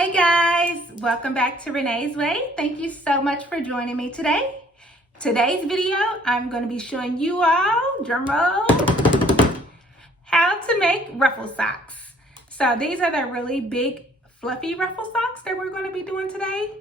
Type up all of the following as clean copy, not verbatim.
Hey guys, welcome back to Renee's Way. Thank you so much for joining me today. Today's video, I'm going to be showing you all, drum roll, how to make ruffle socks. So these are the really big fluffy ruffle socks that we're going to be doing today.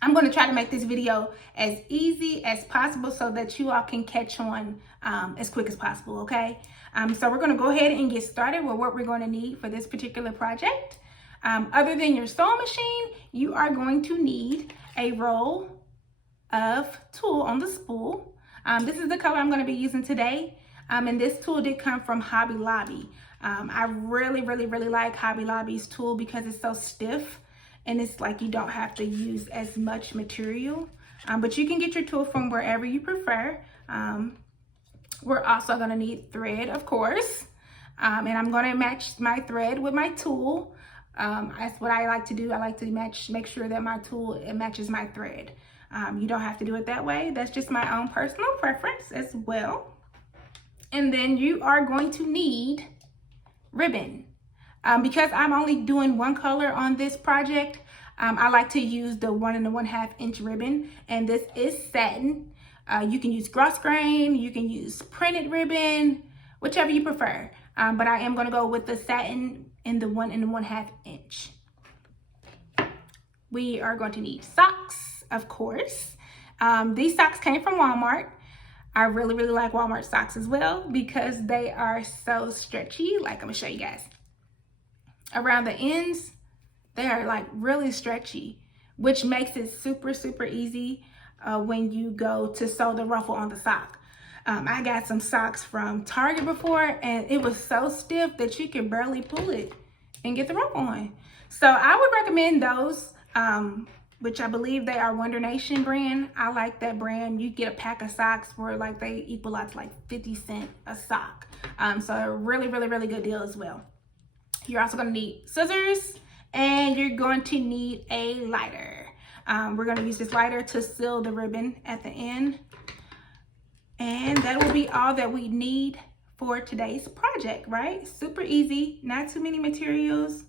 I'm going to try to make this video as easy as possible so that you all can catch on as quick as possible, okay? So we're going to go ahead and get started with what we're going to need for this particular project. Other than your sewing machine, you are going to need a roll of tulle on the spool. This is the color I'm going to be using today. And this tulle did come from Hobby Lobby. I really like Hobby Lobby's tulle because it's so stiff and it's like you don't have to use as much material. But you can get your tulle from wherever you prefer. We're also going to need thread, of course. And I'm going to match my thread with my tulle. That's what I like to do. I like to make sure that my tulle, it matches my thread. You don't have to do it that way. That's just my own personal preference as well. And then you are going to need ribbon. Because I'm only doing one color on this project, I like to use the 1 1/2 inch ribbon, and this is satin. You can use cross grain, you can use printed ribbon, whichever you prefer. But I am going to go with the satin in the 1 1/2 inch. We are going to need socks, of course. These socks came from Walmart. I really like Walmart socks as well because they are so stretchy. Like, I'm gonna show you guys. Around the ends, they are like really stretchy, which makes it super easy when you go to sew the ruffle on the sock. I got some socks from Target before and it was so stiff that you could barely pull it and get the ruffle on. So I would recommend those, which I believe they are Wonder Nation brand. I like that brand. You get a pack of socks for like, they equal out to like 50 cents a sock. So a really good deal as well. You're also gonna need scissors and you're going to need a lighter. We're gonna use this lighter to seal the ribbon at the end. And that will be all that we need for today's project, right? Super easy, not too many materials,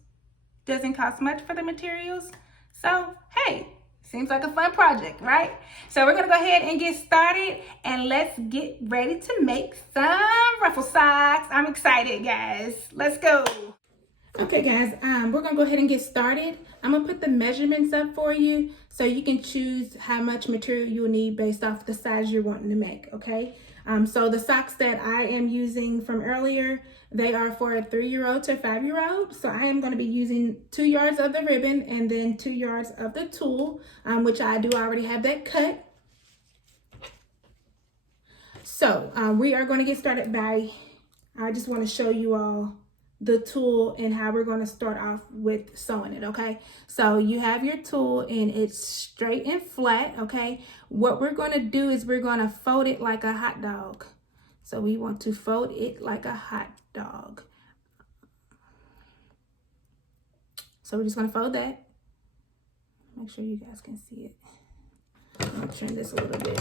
doesn't cost much for the materials. So, hey, seems like a fun project, right? So we're gonna go ahead and get started and let's get ready to make some ruffle socks. I'm excited, guys. Let's go. Okay, guys, we're gonna go ahead and get started. I'm gonna put the measurements up for you so you can choose how much material you'll need based off the size you're wanting to make, okay? So the socks that I am using from earlier, they are for a 3-year-old to a 5-year-old. So I am gonna be using 2 yards of the ribbon and then 2 yards of the tulle, which I do already have that cut. So we are gonna get started I just wanna show you all the tulle and how we're going to start off with sewing it, okay? So you have your tulle and it's straight and flat, okay? What we're going to do is we're going to fold it like a hot dog. So we want to fold it like a hot dog. So we're just going to fold that. Make sure you guys can see it. I'm going to turn this a little bit.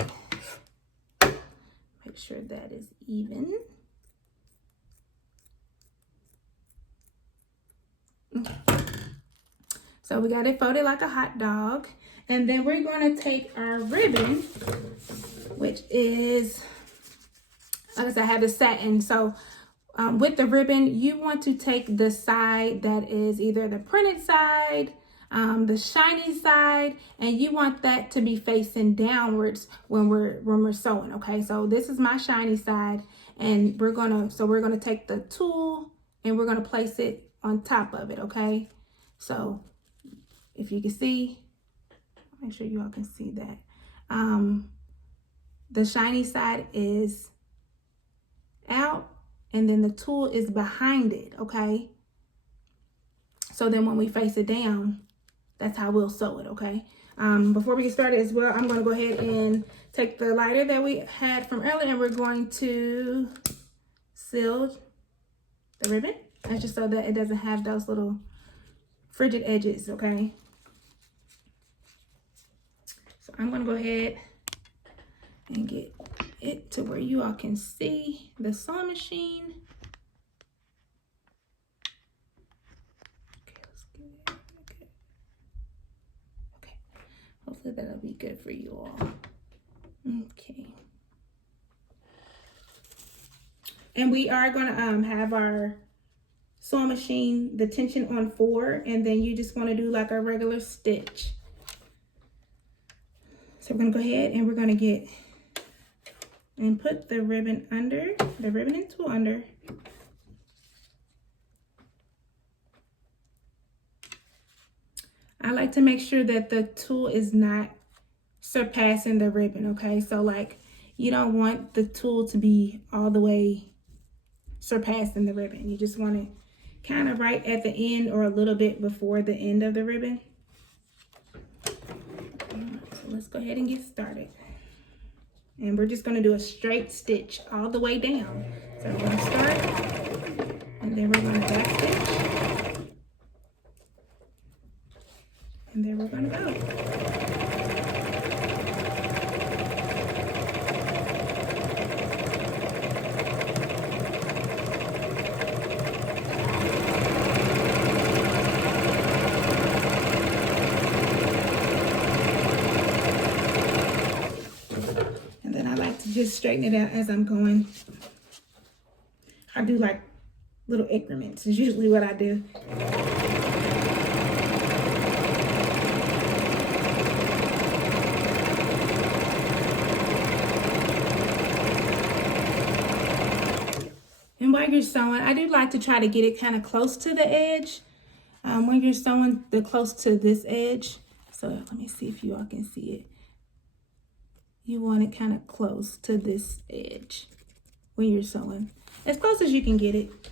Make sure that is even. Okay. So we got it folded like a hot dog, and then we're going to take our ribbon, which is, like I said, I have the satin. So with the ribbon, you want to take the side that is either the printed side, the shiny side, and you want that to be facing downwards when we're sewing. Okay, so this is my shiny side, and we're gonna take the tulle and we're gonna place it on top of it, okay? So if you can see, make sure you all can see that. The shiny side is out and then the tulle is behind it, okay? So then when we face it down, that's how we'll sew it, okay? Before we get started as well, I'm gonna go ahead and take the lighter that we had from earlier and we're going to seal the ribbon. That's just so that it doesn't have those little frigid edges, okay? So I'm gonna go ahead and get it to where you all can see the sewing machine. Okay, let's get it. Okay. hopefully that'll be good for you all. Okay. And we are gonna have our sewing machine, the tension on 4, and then you just wanna do like a regular stitch. So we're gonna go ahead and we're gonna get and put the ribbon under, the ribbon and tool under. I like to make sure that the tool is not surpassing the ribbon, okay? So like, you don't want the tool to be all the way surpassing the ribbon. You just want it kind of right at the end or a little bit before the end of the ribbon. All right, so let's go ahead and get started. And we're just gonna do a straight stitch all the way down. So we're gonna start, and then we're gonna back stitch, and then we're gonna go. Just straighten it out as I'm going. I do like little increments is usually what I do. And while you're sewing, I do like to try to get it kind of close to the edge when you're sewing close to this edge. So let me see if you all can see it. You want it kind of close to this edge when you're sewing, as close as you can get it.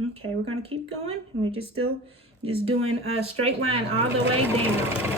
Okay, we're gonna keep going, and we're just doing a straight line all the way down.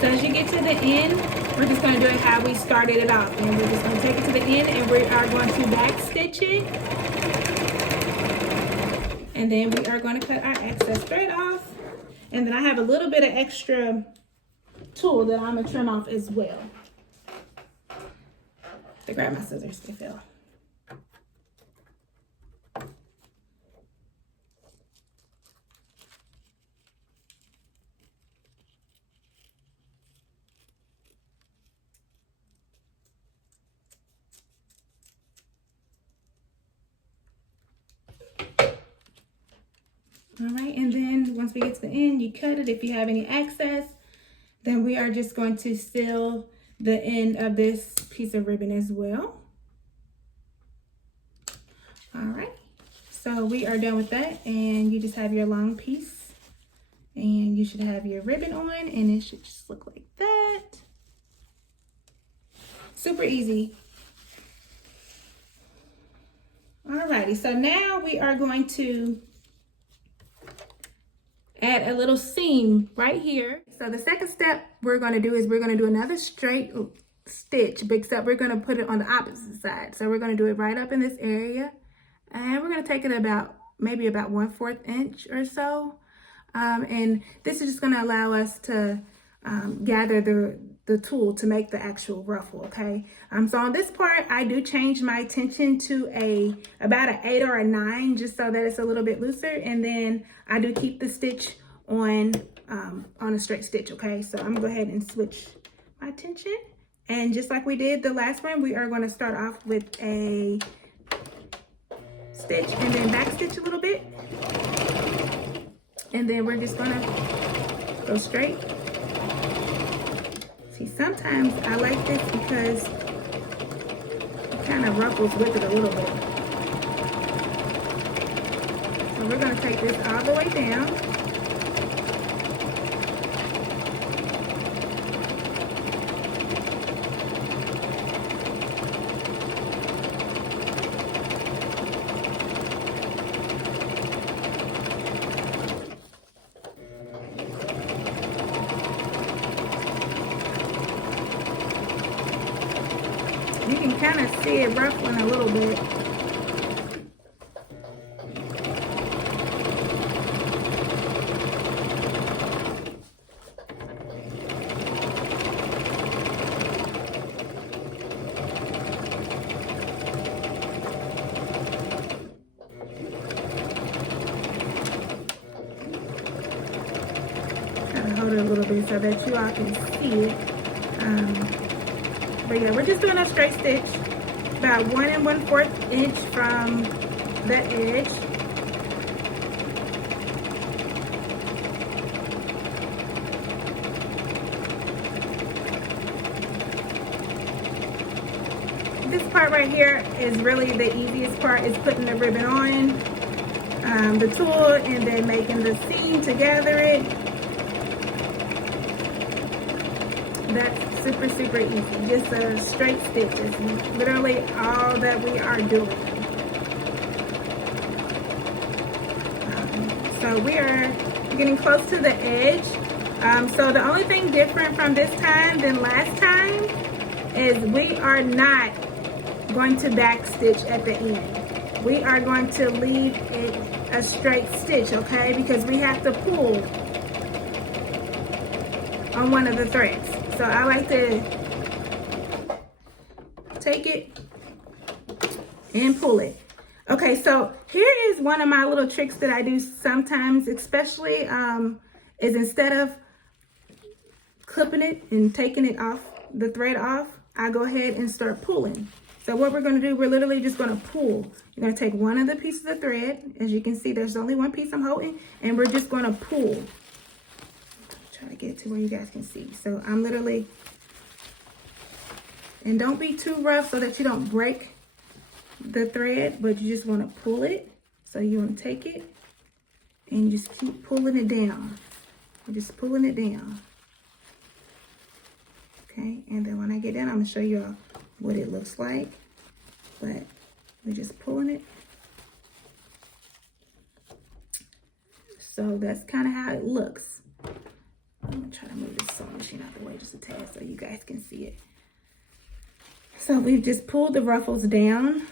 So as you get to the end, we're just going to do it how we started it off. And we're just going to take it to the end, and we are going to back stitch it. And then we are going to cut our excess thread off. And then I have a little bit of extra tulle that I'm going to trim off as well. To grab my scissors, they fell. All right, and then once we get to the end, you cut it. If you have any excess, then we are just going to seal the end of this piece of ribbon as well. All right, so we are done with that, and you just have your long piece, and you should have your ribbon on, and it should just look like that. Super easy. All righty, so now we are going to add a little seam right here. So the second step we're going to do is we're going to do another straight stitch, except we're going to put it on the opposite side. So we're going to do it right up in this area, and we're going to take it about maybe about 1/4 inch or so, and this is just going to allow us to gather the tulle to make the actual ruffle. Okay, so on this part I do change my tension to about an 8 or a 9, just so that it's a little bit looser, and then I do keep the stitch on on a straight stitch, okay? So I'm gonna go ahead and switch my tension. And just like we did the last one, we are gonna start off with a stitch and then back stitch a little bit. And then we're just gonna go straight. See, sometimes I like this because it kind of ruffles with it a little bit. So we're gonna take this all the way down. You can kind of see it ruffling a little bit. Kind of hold it a little bit so that you all can see it. But yeah, we're just doing a straight stitch, about 1 1/4 inch from the edge. This part right here is really the easiest part, is putting the ribbon on the tulle and then making the seam to gather it. That's super, super easy. Just a straight stitch is literally all that we are doing. So we are getting close to the edge. So the only thing different from this time than last time is we are not going to back stitch at the end. We are going to leave it a straight stitch, okay? Because we have to pull on one of the threads. So I like to take it and pull it. Okay, so here is one of my little tricks that I do sometimes, especially is instead of clipping it and taking it off, the thread off, I go ahead and start pulling. So what we're gonna do, we're literally just gonna pull. You're gonna take one of the pieces of thread. As you can see, there's only one piece I'm holding, and we're just gonna pull. Try to get to where you guys can see. So I'm literally, and don't be too rough so that you don't break the thread, but you just want to pull it. So you want to take it and just keep pulling it down. We're just pulling it down. Okay, and then when I get done, I'm gonna show you all what it looks like. But we're just pulling it. So that's kind of how it looks. I'm gonna try to move this sewing machine out the way just a tad so you guys can see it. So we've just pulled the ruffles down.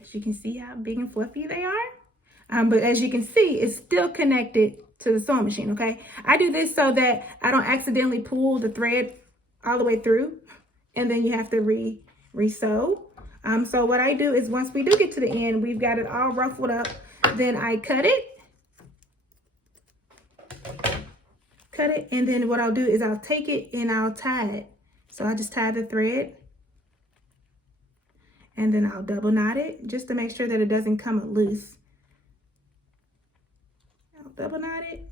As you can see how big and fluffy they are. But as you can see, it's still connected to the sewing machine, okay? I do this so that I don't accidentally pull the thread all the way through and then you have to re-sew. So what I do is once we do get to the end, we've got it all ruffled up, then I cut it, and then what I'll do is I'll take it and I'll tie it. So I'll just tie the thread and then I'll double knot it just to make sure that it doesn't come loose. I'll double knot it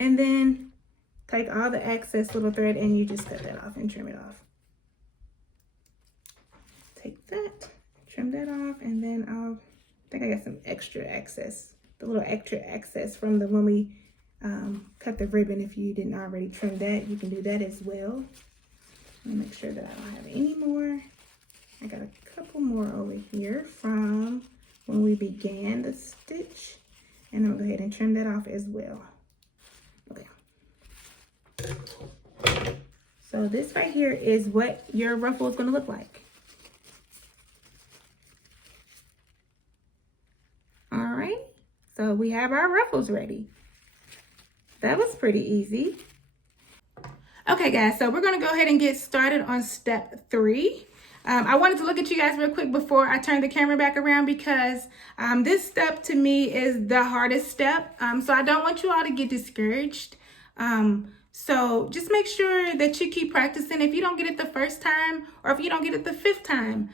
and then take all the excess little thread and you just cut that off and trim it off. Take that, trim that off, and then I think I got some extra excess, the little extra excess from the when we cut the ribbon. If you didn't already trim that, you can do that as well. Let me make sure that I don't have any more. I got a couple more over here from when we began the stitch, and I'm gonna go ahead and trim that off as well. Okay. So this right here is what your ruffle is gonna look like. All right, so we have our ruffles ready. That was pretty easy. Okay guys, so we're gonna go ahead and get started on step 3. I wanted to look at you guys real quick before I turn the camera back around because this step to me is the hardest step. So I don't want you all to get discouraged. So just make sure that you keep practicing. If you don't get it the first time or if you don't get it the 5th time,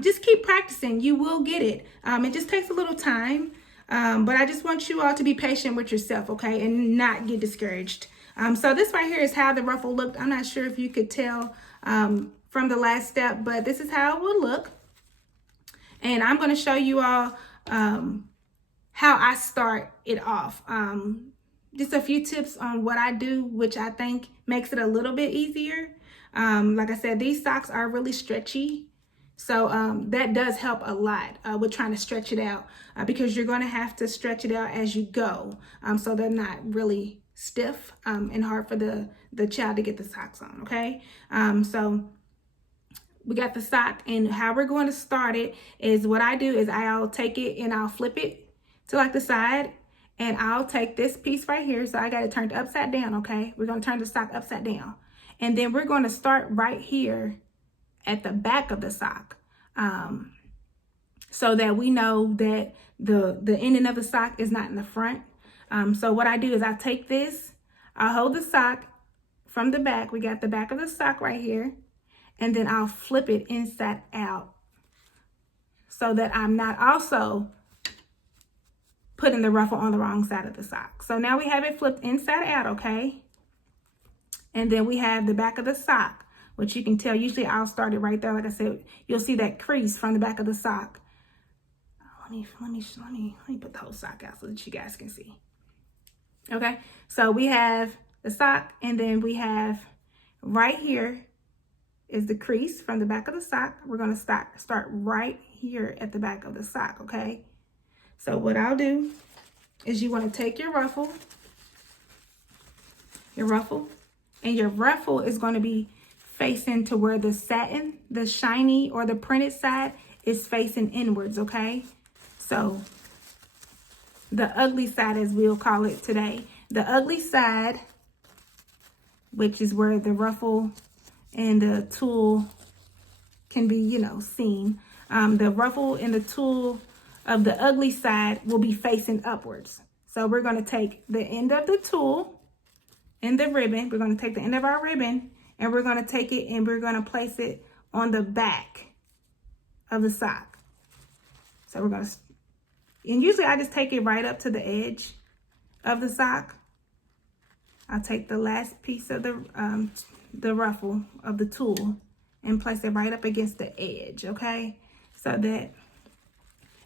just keep practicing. You will get it. It just takes a little time. But I just want you all to be patient with yourself, okay, and not get discouraged. So this right here is how the ruffle looked. I'm not sure if you could tell from the last step, but this is how it would look. And I'm going to show you all how I start it off. Just a few tips on what I do, which I think makes it a little bit easier. Like I said, these socks are really stretchy. So that does help a lot with trying to stretch it out because you're going to have to stretch it out as you go. So they're not really stiff and hard for the child to get the socks on, okay? So we got the sock, and how we're going to start it is what I do is I'll take it and I'll flip it to like the side, and I'll take this piece right here. So I got it turned upside down, okay? We're going to turn the sock upside down. And then we're going to start right here at the back of the sock so that we know that the ending of the sock is not in the front. So what I do is I take this, I hold the sock from the back. We got the back of the sock right here. And then I'll flip it inside out so that I'm not also putting the ruffle on the wrong side of the sock. So now we have it flipped inside out, okay? And then we have the back of the sock, which you can tell, usually I'll start it right there. Like I said, you'll see that crease from the back of the sock. Let me put the whole sock out so that you guys can see. Okay, so we have the sock, and then we have right here is the crease from the back of the sock. We're going to start right here at the back of the sock, okay? So what I'll do is you want to take your ruffle, and your ruffle is going to be facing to where the satin, the shiny or the printed side is facing inwards, okay? So the ugly side, as we'll call it today, the ugly side, which is where the ruffle and the tulle can be, you know, seen. The ruffle and the tulle of the ugly side will be facing upwards. So we're going to take the end of the tulle and the ribbon. We're going to take the end of our ribbon, and we're going to take it and we're going to place it on the back of the sock. So we're going to, and usually I just take it right up to the edge of the sock. I'll take the last piece of the ruffle of the tulle and place it right up against the edge, okay? So that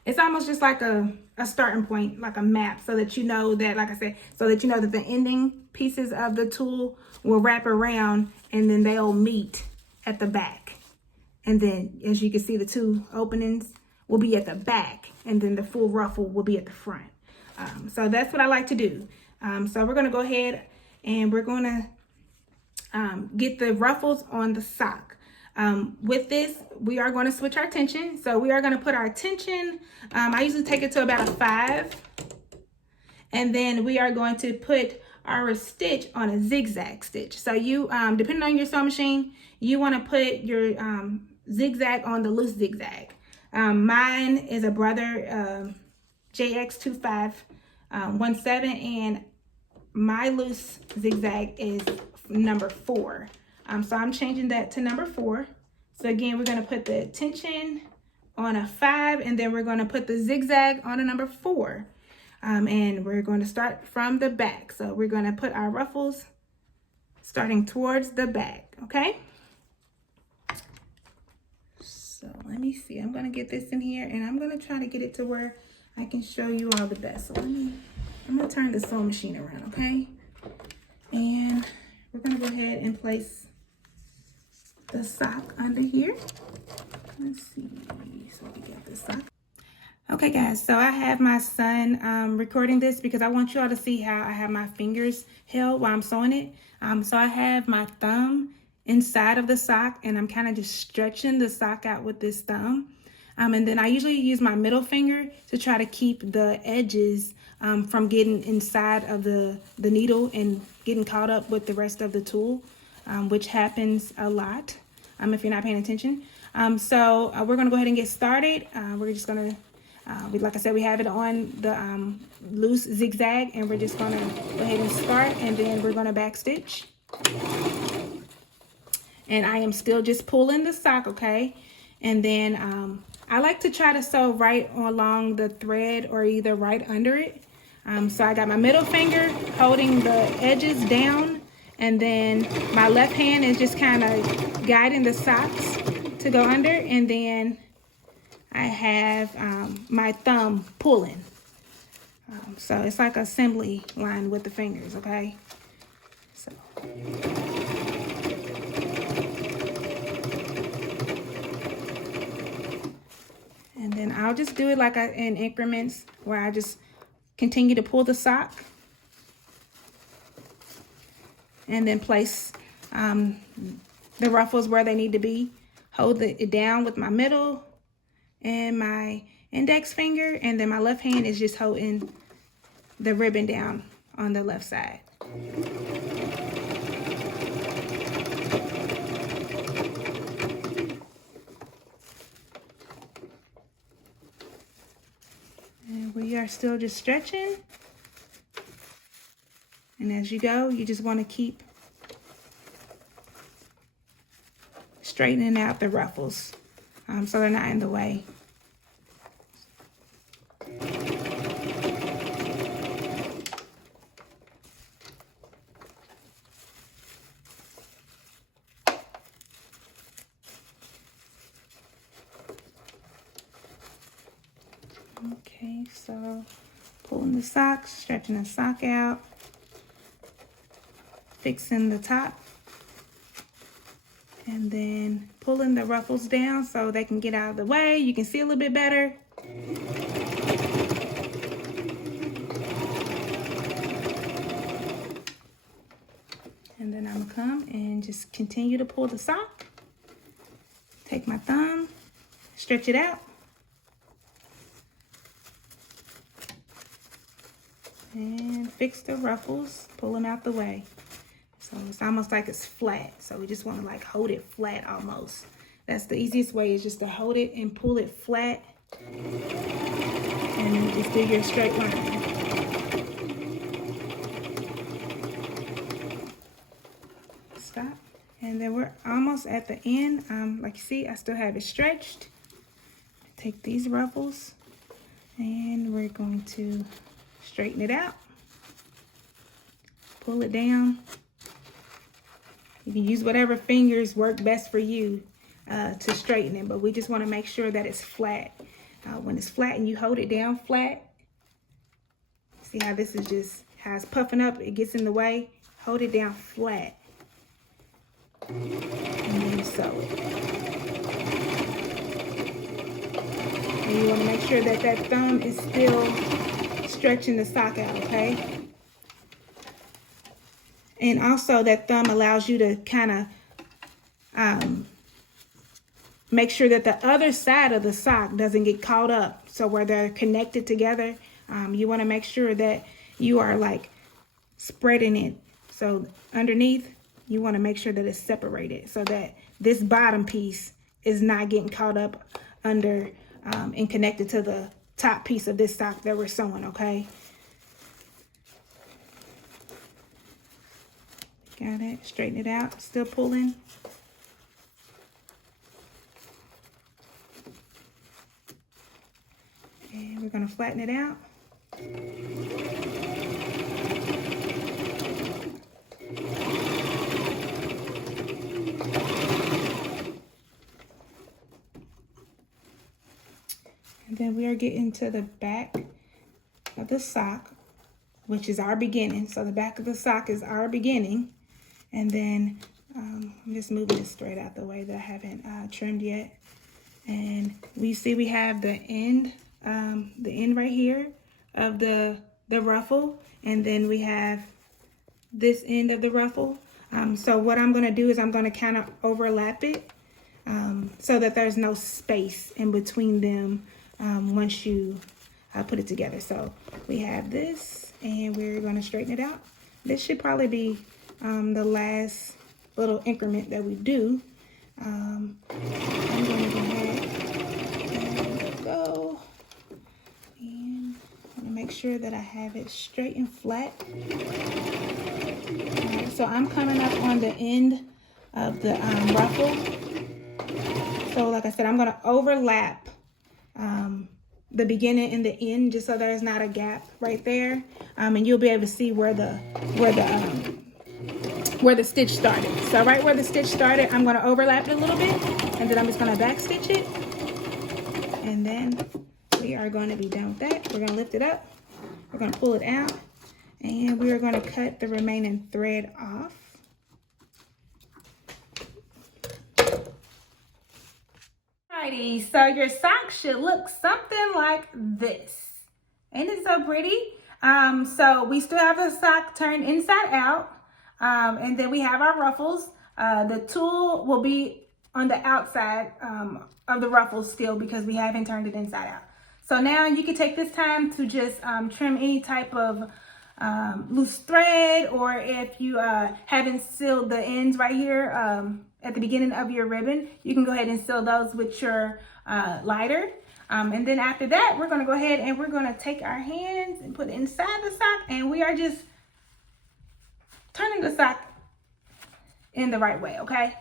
it's almost just like a starting point, like a map, so that you know that, like I said, so that you know that the ending pieces of the tulle will wrap around and then they'll meet at the back. And then as you can see, the two openings will be at the back, and then the full ruffle will be at the front. So that's what I like to do. So we're gonna go ahead and we're gonna get the ruffles on the sock. With this, we are going to switch our tension. So we are going to put our tension, I usually take it to about a 5. And then we are going to put our stitch on a zigzag stitch. So you, depending on your sewing machine, you want to put your zigzag on the loose zigzag. Mine is a Brother JX2517, and my loose zigzag is number 4. So I'm changing that to number 4. So again, we're going to put the tension on a 5, and then we're going to put the zigzag on a number 4. And we're going to start from the back. So we're going to put our ruffles starting towards the back, okay? So let me see. I'm going to get this in here, and I'm going to try to get it to where I can show you all the best. So I'm going to turn the sewing machine around, okay? And we're going to go ahead and place the sock under here. Let's see. So we got the sock. Okay, guys, so I have my son recording this because I want you all to see how I have my fingers held while I'm sewing it. So I have my thumb inside of the sock, and I'm kind of just stretching the sock out with this thumb. And then I usually use my middle finger to try to keep the edges from getting inside of the needle and getting caught up with the rest of the tulle, which happens a lot if you're not paying attention. So we're gonna go ahead and get started. We're just gonna, like I said, we have it on the loose zigzag, and we're just gonna go ahead and start, and then we're gonna back stitch. And I am still just pulling the sock, okay? And then I like to try to sew right along the thread or either right under it. So I got my middle finger holding the edges down, and then my left hand is just kind of guiding the socks to go under, and then I have my thumb pulling. So it's like assembly line with the fingers, okay? So. And then I'll just do it like in increments, where I just continue to pull the sock and then place the ruffles where they need to be. Hold it down with my middle and my index finger, and then my left hand is just holding the ribbon down on the left side. And we are still just stretching. And as you go, you just want to keep straightening out the ruffles so they're not in the way. Okay, so pulling the sock, stretching the sock out, fixing the top, and then pulling the ruffles down so they can get out of the way. You can see a little bit better. And then I'm gonna come and just continue to pull the sock. Take my thumb, stretch it out. And fix the ruffles, pull them out the way. So it's almost like it's flat. So we just want to like hold it flat almost. That's the easiest way, is just to hold it and pull it flat. And just do your straight line. Stop. And then we're almost at the end. Like you see, I still have it stretched. Take these ruffles and we're going to straighten it out. Pull it down. You can use whatever fingers work best for you to straighten it, but we just want to make sure that it's flat. When it's flat and you hold it down flat, see how this is just, how it's puffing up, it gets in the way. Hold it down flat. And then sew it. And you want to make sure that that thumb is still stretching the sock out, okay? And also that thumb allows you to kind of make sure that the other side of the sock doesn't get caught up. So where they're connected together, you want to make sure that you are like spreading it. So underneath, you want to make sure that it's separated so that this bottom piece is not getting caught up under and connected to the top piece of this sock that we're sewing, okay? Got it, straighten it out, still pulling. And we're gonna flatten it out. And then we are getting to the back of the sock, which is our beginning. So the back of the sock is our beginning. And then I'm just moving this straight out the way that I haven't trimmed yet. And we see we have the end right here of the ruffle. And then we have this end of the ruffle. So what I'm gonna do is I'm gonna kind of overlap it so that there's no space in between them once you put it together. So we have this and we're gonna straighten it out. This should probably be the last little increment that we do. I'm going to go ahead and go. And I'm going to make sure that I have it straight and flat. Alright, so I'm coming up on the end of the ruffle. So like I said, I'm going to overlap the beginning and the end, just so there's not a gap right there. And you'll be able to see where the stitch started. So right where the stitch started, I'm going to overlap it a little bit, and then I'm just going to back stitch it. And then we are going to be done with that. We're going to lift it up. We're going to pull it out, and we are going to cut the remaining thread off. Alrighty, so your sock should look something like this. Ain't it so pretty? So we still have the sock turned inside out. And then we have our ruffles. The tulle will be on the outside of the ruffles still, because we haven't turned it inside out. So now you can take this time to just trim any type of loose thread, or if you haven't sealed the ends right here at the beginning of your ribbon, you can go ahead and seal those with your lighter. And then after that, we're going to go ahead and we're going to take our hands and put it inside the sock, and we are just turning the sock in the right way, okay?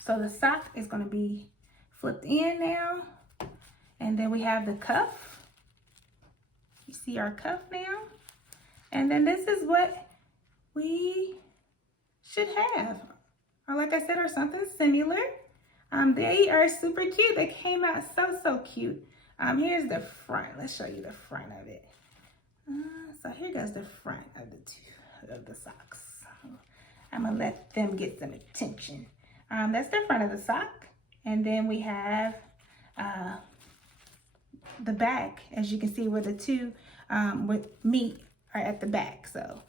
So the sock is going to be flipped in now, and then we have the cuff. You see our cuff now, and then this is what we should have, or like I said, or something similar. They are super cute. They came out so cute. Here's the front. Let's show you the front of it. So here goes the front of the socks. I'm gonna let them get some attention. That's the front of the sock, and then we have the back. As you can see, where the two with meat are at the back. So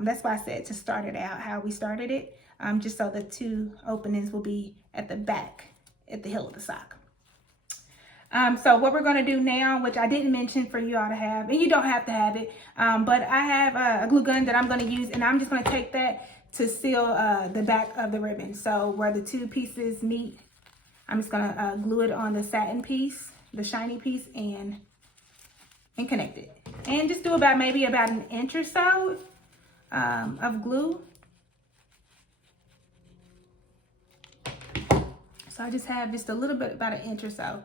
that's why I said to start it out how we started it, just so the two openings will be at the back, at the heel of the sock. So what we're going to do now, which I didn't mention for you all to have, and you don't have to have it, but I have a glue gun that I'm going to use, and I'm just going to take that to seal the back of the ribbon. So where the two pieces meet, I'm just going to glue it on the satin piece, the shiny piece, and connect it. And just do maybe about an inch or so of glue. So I just have just a little bit, about an inch or so.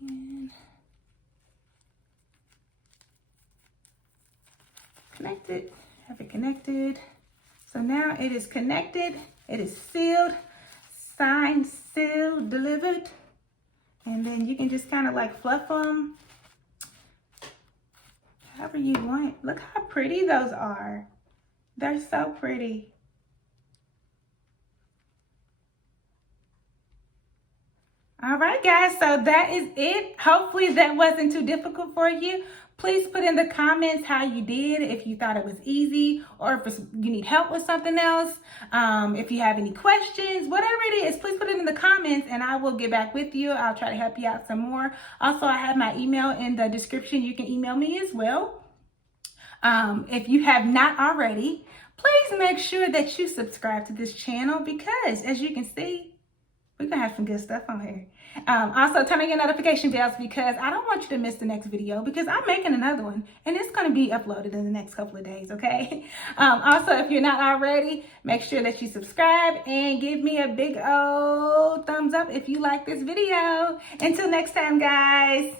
And connect it, have it connected. So now it is connected, it is sealed, signed, sealed, delivered. And then you can just kind of like fluff them however you want. Look how pretty those are. They're so pretty. All right, guys, so that is it. Hopefully that wasn't too difficult for you. Please put in the comments how you did, if you thought it was easy, or if you need help with something else. If you have any questions, whatever it is, please put it in the comments and I will get back with you. I'll try to help you out some more. Also, I have my email in the description. You can email me as well. If you have not already, please make sure that you subscribe to this channel, because as you can see, we're gonna have some good stuff on here. Also, turn on your notification bells, because I don't want you to miss the next video, because I'm making another one and it's gonna be uploaded in the next couple of days, okay? Also, if you're not already, make sure that you subscribe and give me a big old thumbs up if you like this video. Until next time, guys.